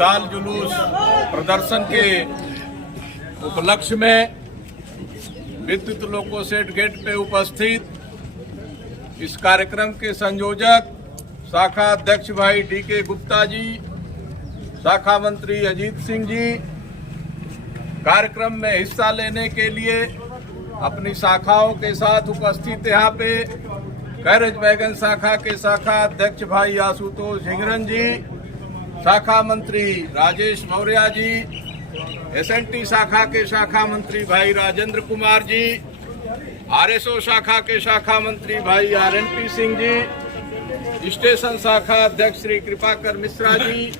विशाल जुलूस प्रदर्शन के उपलक्ष्य में विद्युत लोको सेट गेट पे उपस्थित इस कार्यक्रम के संयोजक शाखा अध्यक्ष भाई DK गुप्ता जी, शाखा मंत्री अजीत सिंह जी, कार्यक्रम में हिस्सा लेने के लिए अपनी शाखाओं के साथ उपस्थित यहाँ पे कैरेज वैगन शाखा के शाखा अध्यक्ष भाई आशुतोष हिंगरन जी, शाखा मंत्री राजेश मौर्य जी, SNT शाखा के शाखा मंत्री भाई राजेंद्र कुमार जी, RSO शाखा के शाखा मंत्री भाई RNP सिंह जी, स्टेशन शाखा अध्यक्ष श्री कृपाकर मिश्रा जी,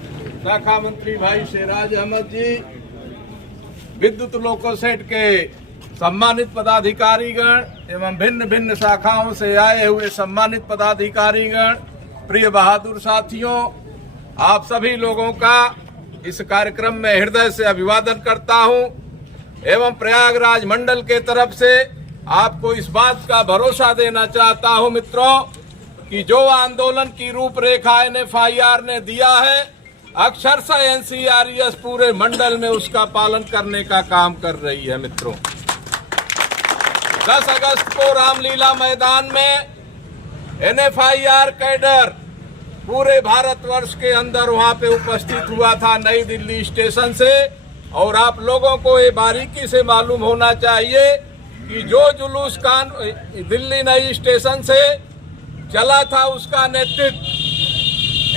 शाखा मंत्री भाई शेराज अहमद जी, विद्युत लोको सेट के सम्मानित पदाधिकारीगण एवं भिन्न भिन्न शाखाओं से आए हुए सम्मानित पदाधिकारीगण, प्रिय बहादुर साथियों, आप सभी लोगों का इस कार्यक्रम में हृदय से अभिवादन करता हूं एवं प्रयागराज मंडल के तरफ से आपको इस बात का भरोसा देना चाहता हूं मित्रों कि जो आंदोलन की रूपरेखा NFIR ने दिया है, अक्षरशः NCRES पूरे मंडल में उसका पालन करने का काम कर रही है। मित्रों, 10 अगस्त को रामलीला मैदान में NFIR कैडर पूरे भारतवर्ष के अंदर वहां पे उपस्थित हुआ था नई दिल्ली स्टेशन से, और आप लोगों को ये बारीकी से मालूम होना चाहिए कि जो जुलूस दिल्ली नई स्टेशन से चला था उसका नेतृत्व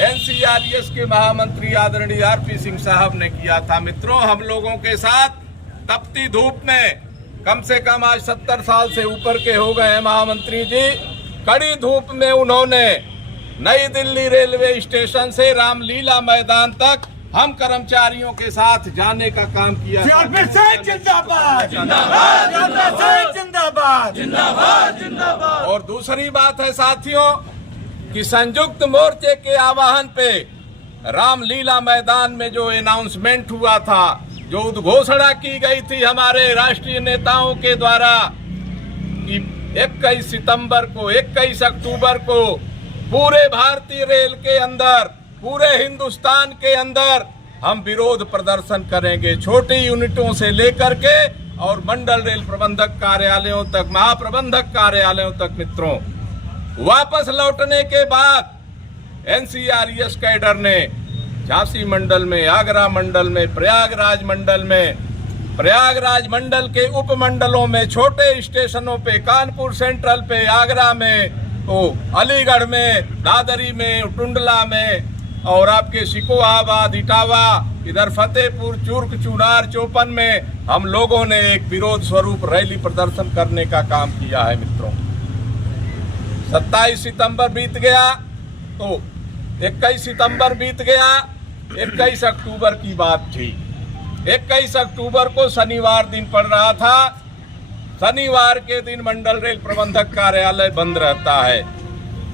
NCRES के महामंत्री आदरणीय RP सिंह साहब ने किया था। मित्रों, हम लोगों के साथ तपती धूप में कम से कम आज 70 साल से ऊपर के हो गए हैं महामंत्री जी, कड़ी धूप में उन्होंने नई दिल्ली रेलवे स्टेशन से रामलीला मैदान तक हम कर्मचारियों के साथ जाने का काम किया। जिंदाबाद जिंदाबाद जिंदाबाद जिंदाबाद। और दूसरी बात है साथियों कि संयुक्त मोर्चे के आह्वान पे रामलीला मैदान में जो अनाउंसमेंट हुआ था, जो उद्घोषणा की गई थी हमारे राष्ट्रीय नेताओं के द्वारा कि 21 सितंबर को 21 अक्टूबर को पूरे भारतीय रेल के अंदर, पूरे हिंदुस्तान के अंदर हम विरोध प्रदर्शन करेंगे, छोटी यूनिटों से लेकर के और मंडल रेल प्रबंधक कार्यालयों तक, महाप्रबंधक कार्यालयों तक। मित्रों, वापस लौटने के बाद NCRES कैडर ने झांसी मंडल में, आगरा मंडल में, प्रयागराज मंडल के उपमंडलों में, छोटे स्टेशनों पे, कानपुर सेंट्रल पे, आगरा में, तो अलीगढ़ में, दादरी में, टुंडला में, और आपके शिकोहाबाद, इटावा, इधर फतेहपुर, चुर्क, चुनार, चौपन में हम लोगों ने एक विरोध स्वरूप रैली प्रदर्शन करने का काम किया है। मित्रों, 27 सितंबर बीत गया तो 21 सितंबर बीत गया, 21 अक्टूबर की बात थी। 21 अक्टूबर को शनिवार दिन पड़ रहा था। शनिवार के दिन मंडल रेल प्रबंधक कार्यालय बंद रहता है,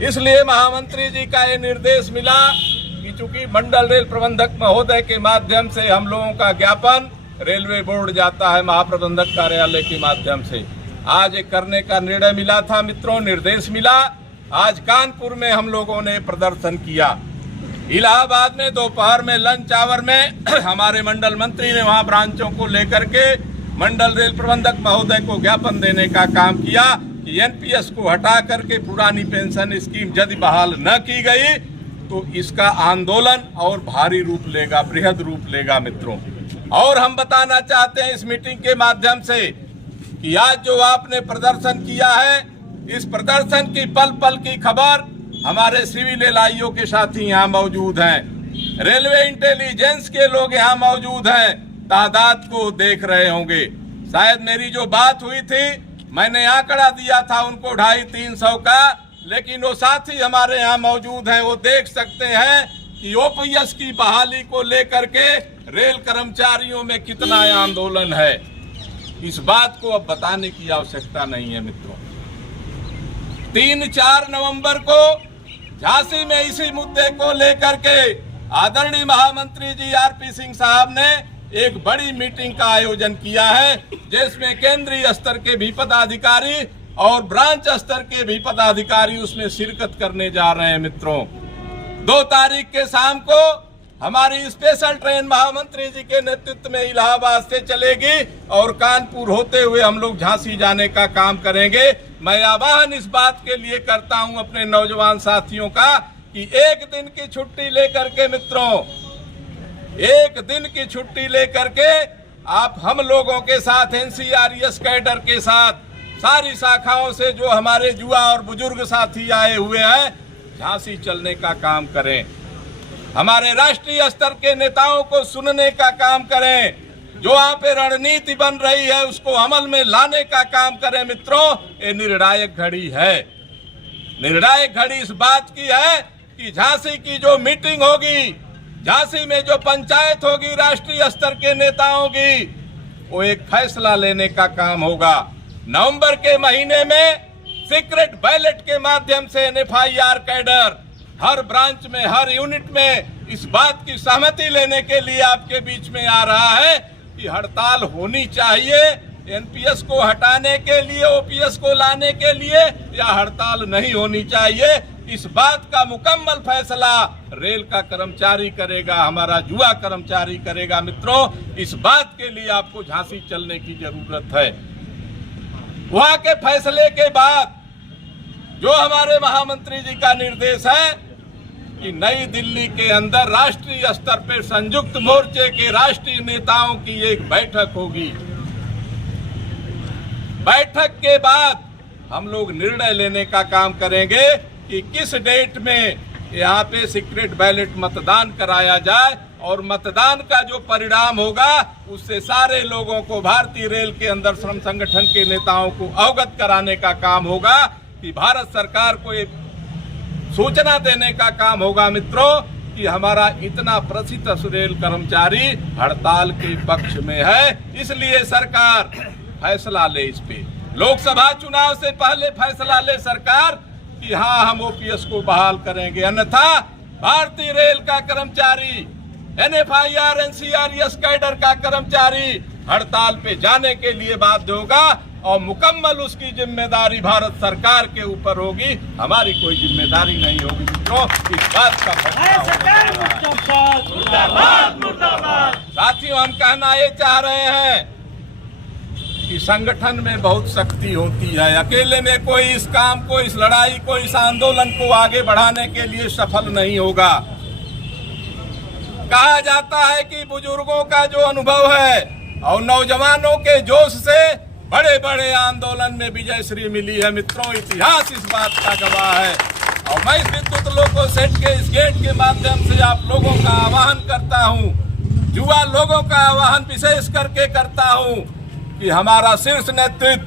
इसलिए महामंत्री जी का ये निर्देश मिला कि चूंकि मंडल रेल प्रबंधक महोदय के माध्यम से हम लोगों का ज्ञापन रेलवे बोर्ड जाता है महाप्रबंधक कार्यालय के माध्यम से, आज एक करने का निर्णय मिला था। मित्रों, निर्देश मिला। आज कानपुर में हम लोगों ने प्रदर्शन किया। इलाहाबाद में दोपहर में लंच आवर में हमारे मंडल मंत्री ने वहां ब्रांचों को लेकर के मंडल रेल प्रबंधक महोदय को ज्ञापन देने का काम किया कि NPS को हटा करके पुरानी पेंशन स्कीम यदि बहाल न की गई तो इसका आंदोलन और भारी रूप लेगा, बृहद रूप लेगा। मित्रों, और हम बताना चाहते हैं इस मीटिंग के माध्यम से कि आज जो आपने प्रदर्शन किया है, इस प्रदर्शन की पल पल की खबर हमारे सिविल LIO के साथी यहाँ मौजूद हैं, रेलवे इंटेलिजेंस के लोग यहाँ मौजूद हैं, तादाद को देख रहे होंगे। शायद मेरी जो बात हुई थी, मैंने आंकड़ा दिया था उनको 250-300 का, लेकिन वो साथी हमारे यहाँ मौजूद हैं, वो देख सकते हैं कि OPS की बहाली को लेकर के रेल कर्मचारियों में कितना आंदोलन है। इस बात को अब बताने की आवश्यकता नहीं है। मित्रों, 3-4 नवंबर को झांसी में इसी मुद्दे को लेकर के आदरणीय महामंत्री जी RP सिंह साहब ने एक बड़ी मीटिंग का आयोजन किया है, जिसमें केंद्रीय स्तर के भी पदाधिकारी और ब्रांच स्तर के भी पदाधिकारी उसमें शिरकत करने जा रहे हैं। मित्रों, 2 तारीख के शाम को हमारी स्पेशल ट्रेन महामंत्री जी के नेतृत्व में इलाहाबाद से चलेगी और कानपुर होते हुए हम लोग झांसी जाने का काम करेंगे। मैं आह्वान इस बात के लिए करता हूं अपने नौजवान साथियों का कि एक दिन की छुट्टी लेकर के मित्रों, एक दिन की छुट्टी लेकर के आप हम लोगों के साथ एनसीआरएस कैडर के साथ सारी शाखाओं से जो हमारे युवा और बुजुर्ग साथी आए हुए हैं झांसी चलने का काम करें। हमारे राष्ट्रीय स्तर के नेताओं को सुनने का काम करें। जो वहां पे रणनीति बन रही है उसको अमल में लाने का काम करें। मित्रों, ये निर्णायक घड़ी है। निर्णायक घड़ी इस बात की है कि झांसी की जो मीटिंग होगी, झांसी में जो पंचायत होगी राष्ट्रीय स्तर के नेताओं की, वो एक फैसला लेने का काम होगा। नवंबर के महीने में सीक्रेट बैलेट के माध्यम से एनएफआईआर कैडर हर ब्रांच में, हर यूनिट में इस बात की सहमति लेने के लिए आपके बीच में आ रहा है कि हड़ताल होनी चाहिए। एनपीएस को हटाने के लिए, ओपीएस को लाने के लिए, या हड़ताल नहीं होनी चाहिए। इस बात का मुकम्मल फैसला रेल का कर्मचारी करेगा, हमारा युवा कर्मचारी करेगा। मित्रों, इस बात के लिए आपको झांसी चलने की जरूरत है। वहां के फैसले के बाद जो हमारे महामंत्री जी का निर्देश है कि नई दिल्ली के अंदर राष्ट्रीय स्तर पर संयुक्त मोर्चे के राष्ट्रीय नेताओं की एक बैठक होगी। बैठक के बाद हम लोग निर्णय लेने का काम करेंगे कि किस डेट में यहाँ पे सीक्रेट बैलेट मतदान कराया जाए, और मतदान का जो परिणाम होगा उससे सारे लोगों को, भारतीय रेल के अंदर श्रम संगठन के नेताओं को अवगत कराने का काम होगा कि भारत सरकार को एक सूचना देने का काम होगा मित्रों कि हमारा इतना प्रसिद्ध रेल कर्मचारी हड़ताल के पक्ष में है। इसलिए सरकार फैसला ले इस पे। लोकसभा चुनाव से पहले फैसला ले सरकार कि हाँ, हम ओपीएस को बहाल करेंगे, अन्यथा भारतीय रेल का कर्मचारी, एनएफआईआर एनसीआरएस कैडर का कर्मचारी हड़ताल पे जाने के लिए बाध्य होगा और मुकम्मल उसकी जिम्मेदारी भारत सरकार के ऊपर होगी। हमारी कोई जिम्मेदारी नहीं होगी। मित्रों, इस बात का साथियों, हम कहना ये चाह रहे हैं कि संगठन में बहुत शक्ति होती है। अकेले में कोई इस काम को, इस लड़ाई को, इस आंदोलन को आगे बढ़ाने के लिए सफल नहीं होगा। कहा जाता है कि बुजुर्गों का जो अनुभव है और नौजवानों के जोश से बड़े बड़े आंदोलन में विजय श्री मिली है। मित्रों, इतिहास इस बात का गवाह है। और मैं इस विद्युत लोको सेट के इस गेट के माध्यम से आप लोगों का आह्वान करता हूं, युवा लोगों का आह्वान विशेष करके करता हूं कि हमारा शीर्ष नेतृत्व,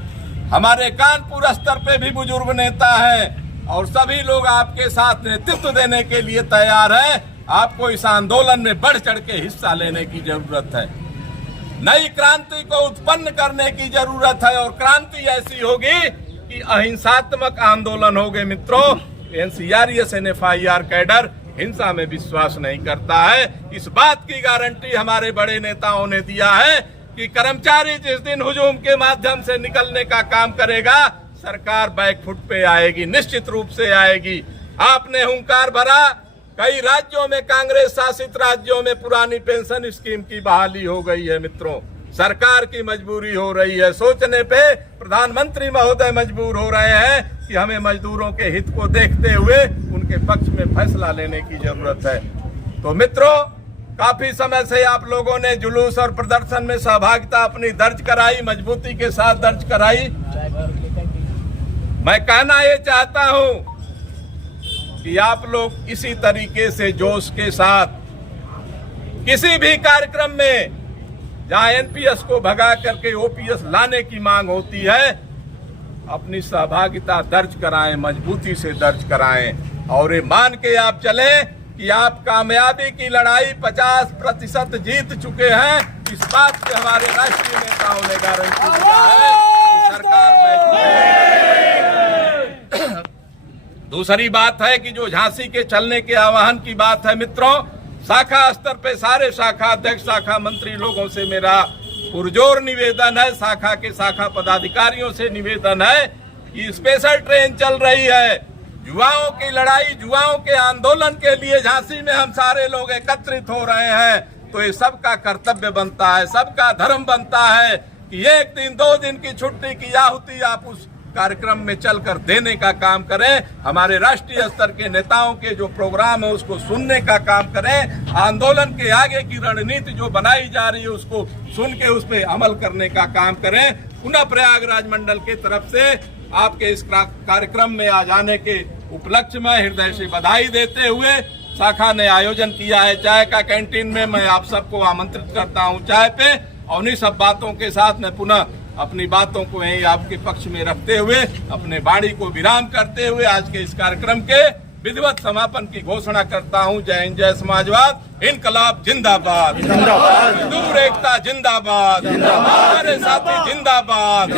हमारे कानपुर स्तर पे भी बुजुर्ग नेता हैं और सभी लोग आपके साथ नेतृत्व देने के लिए तैयार है। आपको इस आंदोलन में बढ़ चढ़ के हिस्सा लेने की जरूरत है। नई क्रांति को उत्पन्न करने की जरूरत है और क्रांति ऐसी होगी कि अहिंसात्मक आंदोलन होंगे। मित्रों, एनसीआरएस एनएफआईआर कैडर हिंसा में विश्वास नहीं करता है। इस बात की गारंटी हमारे बड़े नेताओं ने दिया है कि कर्मचारी जिस दिन हुजूम के माध्यम से निकलने का काम करेगा, सरकार बैकफुट पे आएगी, निश्चित रूप से आएगी। आपने हुंकार भरा, कई राज्यों में, कांग्रेस शासित राज्यों में पुरानी पेंशन स्कीम की बहाली हो गई है। मित्रों, सरकार की मजबूरी हो रही है। सोचने पे प्रधानमंत्री महोदय मजबूर हो रहे हैं कि हमें मजदूरों के हित को देखते हुए उनके पक्ष में फैसला लेने की जरूरत है। तो मित्रों, काफी समय से आप लोगों ने जुलूस और प्रदर्शन में सहभागिता अपनी दर्ज कराई, मजबूती के साथ दर्ज कराई। मैं कहना ये चाहता हूं कि आप लोग इसी तरीके से जोश के साथ किसी भी कार्यक्रम में जहां एनपीएस को भगा करके ओपीएस लाने की मांग होती है, अपनी सहभागिता दर्ज कराएं, मजबूती से दर्ज कराएं और ये मान के आप चलें कि आप कामयाबी की लड़ाई 50% जीत चुके हैं। इस बात के हमारे राष्ट्रीय नेताओं ने गारंटी दिया है कि सरकार दूसरी बात है कि जो झांसी के चलने के आह्वान की बात है मित्रों, शाखा स्तर पे सारे शाखा अध्यक्ष, शाखा मंत्री लोगों से मेरा पुरजोर निवेदन है, शाखा के शाखा पदाधिकारियों से निवेदन है कि स्पेशल ट्रेन चल रही है, युवाओं की लड़ाई, युवाओं के आंदोलन के लिए झांसी में हम सारे लोग एकत्रित हो रहे हैं, तो ये सबका कर्तव्य बनता है, सबका धर्म बनता है कि एक दिन 2 दिन की छुट्टी की आहुति आप उस कार्यक्रम में चलकर देने का काम करें। हमारे राष्ट्रीय स्तर के नेताओं के जो प्रोग्राम है उसको सुनने का काम करें। आंदोलन के आगे की रणनीति जो बनाई जा रही है उसको सुन के उस पर अमल करने का काम करें। पुनः प्रयागराज मंडल की तरफ से आपके इस कार्यक्रम में आ जाने के उपलक्ष्य में हृदय से बधाई देते हुए शाखा ने आयोजन किया है चाय का कैंटीन में। मैं आप सबको आमंत्रित करता हूं चाय पे, और उन्हीं सब बातों के साथ मैं पुनः अपनी बातों को यही आपके पक्ष में रखते हुए अपने वाणी को विराम करते हुए आज के इस कार्यक्रम के विधिवत समापन की घोषणा करता हूं। जय हिंद, जय समाजवाद, इनकलाब जिंदाबाद, मजदूर एकता जिंदाबाद, हमारे साथी जिंदाबाद,